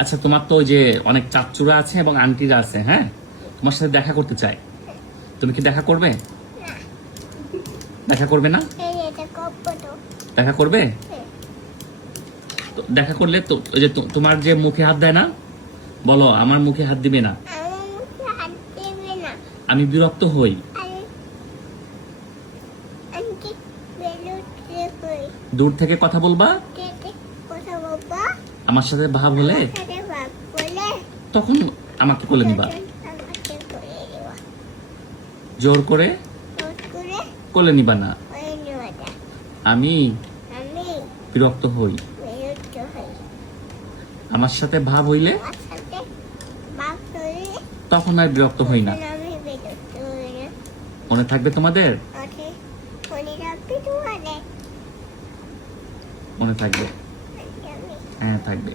আচ্ছা, তোমার তো ওই যে অনেক চাচুরা আছে এবং আন্টিরা আছে, হ্যাঁ, তোমার সাথে দেখা করতে চাই। তুমি কি দেখা করবে? দেখা করবে না? দেখা করবে? তো দেখা করলে তো ওই যে তোমার যে মুখে হাত দেয় না, বলো আমার মুখে হাত দিবে না। আমি বিরক্ত হই। দূর থেকে কথা বলবা, আমার সাথে ভাব হলে তখন আমাকে কোলে নিবা। জোর করে কোলে নিবা না। আমি বিরক্ত হই। আমার সাথে ভাব হইলে তখন আর বিরক্ত হই না। মনে থাকবে তোমাদের? মনে থাকবে? হ্যাঁ, থাকবে।